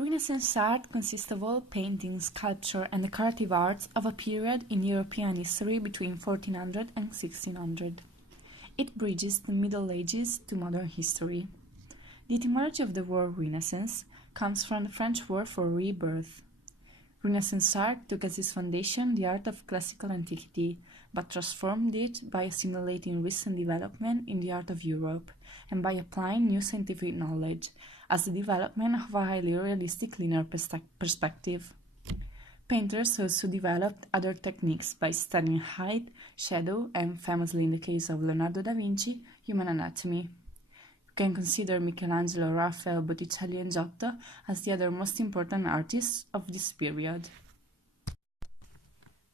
Renaissance art consists of all painting, sculpture, and decorative arts of a period in European history between 1400 and 1600. It bridges the Middle Ages to modern history. The etymology of the word Renaissance comes from the French word for rebirth. Renaissance art took as its foundation the art of classical antiquity, but transformed it by assimilating recent development in the art of Europe and by applying new scientific knowledge, as the development of a highly realistic linear perspective. Painters also developed other techniques by studying height, shadow, and, famously in the case of Leonardo da Vinci, human anatomy. You can consider Michelangelo, Raphael, Botticelli, and Giotto as the other most important artists of this period.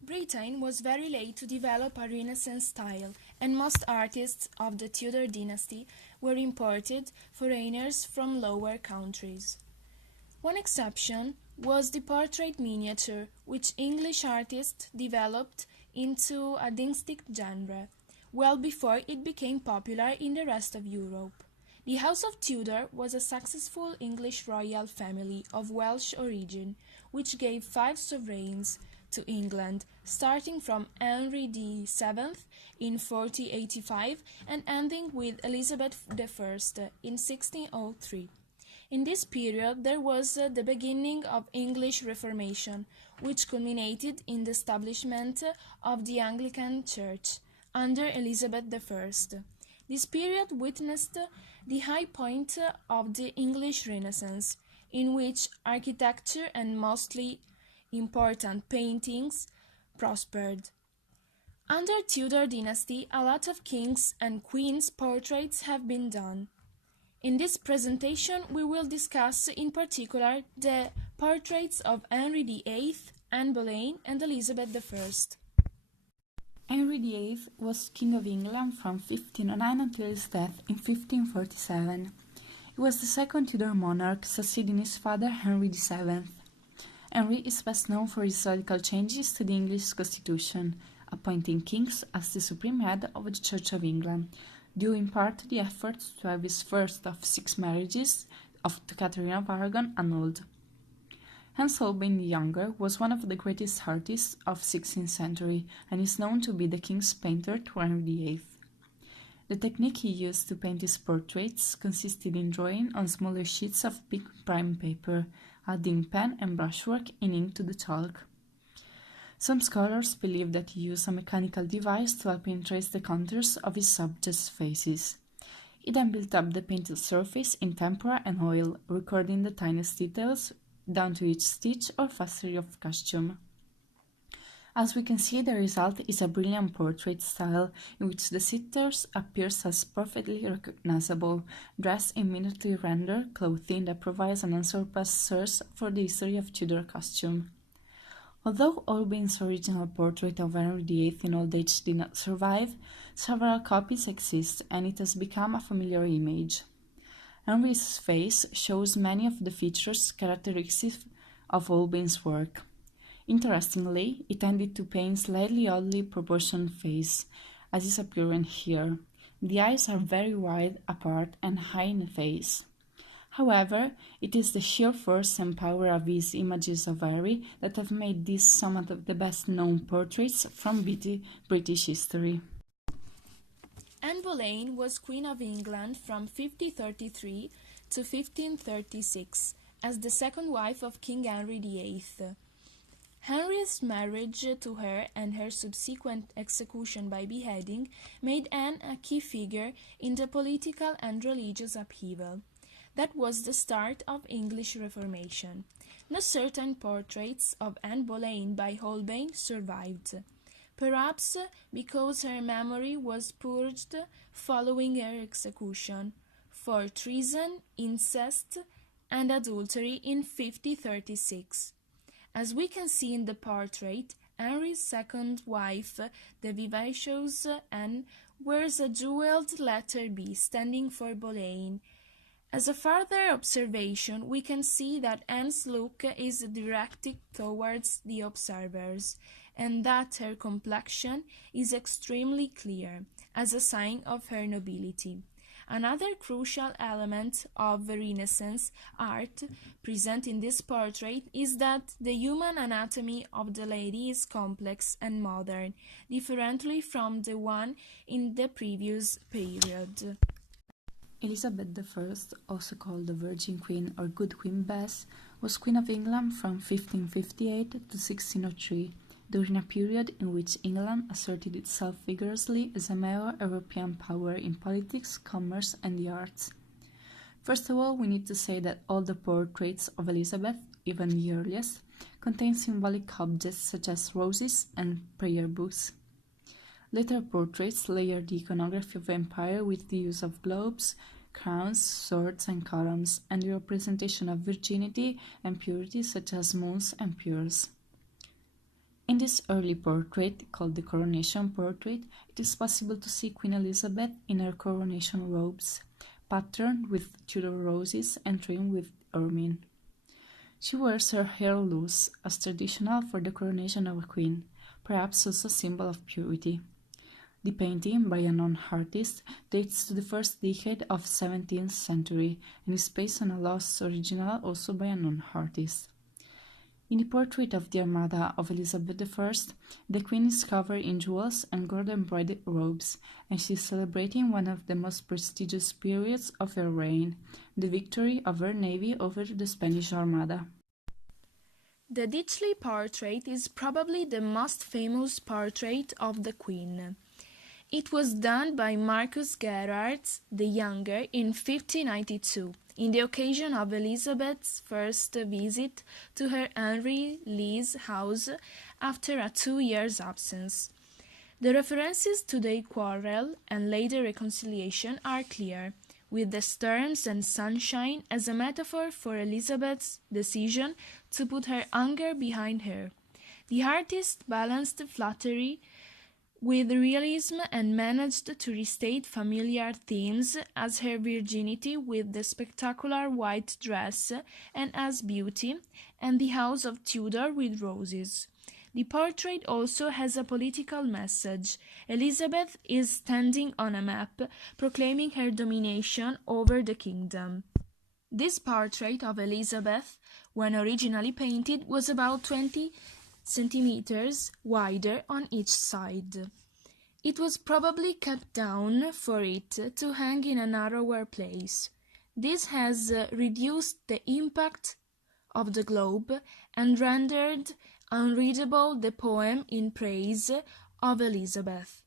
Britain was very late to develop a Renaissance style, and most artists of the Tudor dynasty were imported foreigners from lower countries. One exception was the portrait miniature, which English artists developed into a distinct genre, well before it became popular in the rest of Europe. The House of Tudor was a successful English royal family of Welsh origin, which gave 5 sovereigns to England, starting from Henry VII in 1485 and ending with Elizabeth I in 1603. In this period there was the beginning of English Reformation, which culminated in the establishment of the Anglican Church under Elizabeth I. This period witnessed the high point of the English Renaissance, in which architecture and mostly important paintings prospered. Under Tudor dynasty, a lot of kings' and queens' portraits have been done. In this presentation, we will discuss in particular the portraits of Henry VIII, Anne Boleyn, and Elizabeth I. Henry VIII was King of England from 1509 until his death in 1547. He was the second Tudor monarch, succeeding his father Henry VII. Henry is best known for his radical changes to the English constitution, appointing kings as the supreme head of the Church of England, due in part to the efforts to have his first of 6 marriages to Catherine of Aragon annulled. Hans Holbein the Younger was one of the greatest artists of the 16th century and is known to be the king's painter to Henry VIII. The technique he used to paint his portraits consisted in drawing on smaller sheets of big prime paper, adding pen and brushwork in ink to the chalk. Some scholars believe that he used a mechanical device to help him trace the contours of his subjects' faces. He then built up the painted surface in tempera and oil, recording the tiniest details down to each stitch or facet of costume. As we can see, the result is a brilliant portrait style in which the sitters appears as perfectly recognizable, dressed in minutely rendered clothing that provides an unsurpassed source for the history of Tudor costume. Although Holbein's original portrait of Henry VIII in old age did not survive, several copies exist and it has become a familiar image. Henry's face shows many of the features characteristic of Holbein's work. Interestingly, it tended to paint slightly oddly proportioned face, as is apparent here. The eyes are very wide apart and high in the face. However, it is the sheer force and power of his images of Henry that have made these some of the best-known portraits from British history. Anne Boleyn was Queen of England from 1533 to 1536 as the second wife of King Henry VIII. Henry's marriage to her and her subsequent execution by beheading made Anne a key figure in the political and religious upheaval. That was the start of English Reformation. No certain portraits of Anne Boleyn by Holbein survived, perhaps because her memory was purged following her execution for treason, incest, and adultery in 1536. As we can see in the portrait, Henry's second wife, the vivacious Anne, wears a jeweled letter B standing for Boleyn. As a further observation, we can see that Anne's look is directed towards the observers, and that her complexion is extremely clear, as a sign of her nobility. Another crucial element of Renaissance art present in this portrait is that the human anatomy of the lady is complex and modern, differently from the one in the previous period. Elizabeth I, also called the Virgin Queen or Good Queen Bess, was Queen of England from 1558 to 1603, during a period in which England asserted itself vigorously as a major European power in politics, commerce, and the arts. First of all, we need to say that all the portraits of Elizabeth, even the earliest, contain symbolic objects such as roses and prayer books. Later portraits layer the iconography of the empire with the use of globes, crowns, swords, and columns, and the representation of virginity and purity such as moons and pearls. In this early portrait, called the Coronation Portrait, it is possible to see Queen Elizabeth in her coronation robes, patterned with Tudor roses and trimmed with ermine. She wears her hair loose, as traditional for the coronation of a queen, perhaps also a symbol of purity. The painting, by a non-artist, dates to the first decade of 17th century and is based on a lost original also by a non-artist. In the portrait of the Armada of Elizabeth I, the Queen is covered in jewels and gold-embroidered robes, and she is celebrating one of the most prestigious periods of her reign, the victory of her navy over the Spanish Armada. The Ditchley portrait is probably the most famous portrait of the Queen. It was done by Marcus Gerhard the Younger in 1592, in the occasion of Elizabeth's first visit to her Henry Lee's house after a 2-year absence. The references to their quarrel and later reconciliation are clear, with the storms and sunshine as a metaphor for Elizabeth's decision to put her anger behind her. The artist balanced flattery with realism and managed to restate familiar themes as her virginity with the spectacular white dress and as beauty, and the house of Tudor with roses. The portrait also has a political message. Elizabeth is standing on a map, proclaiming her domination over the kingdom. This portrait of Elizabeth, when originally painted, was about 20 centimeters wider on each side. It was probably cut down for it to hang in a narrower place. This has reduced the impact of the globe and rendered unreadable the poem in praise of Elizabeth.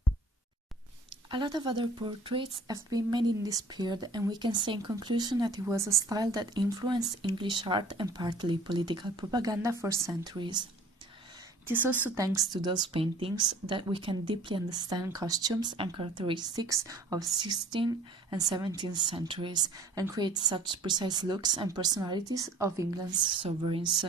A lot of other portraits have been made in this period, and we can say in conclusion that it was a style that influenced English art and partly political propaganda for centuries. It is also thanks to those paintings that we can deeply understand costumes and characteristics of 16th and 17th centuries and create such precise looks and personalities of England's sovereigns.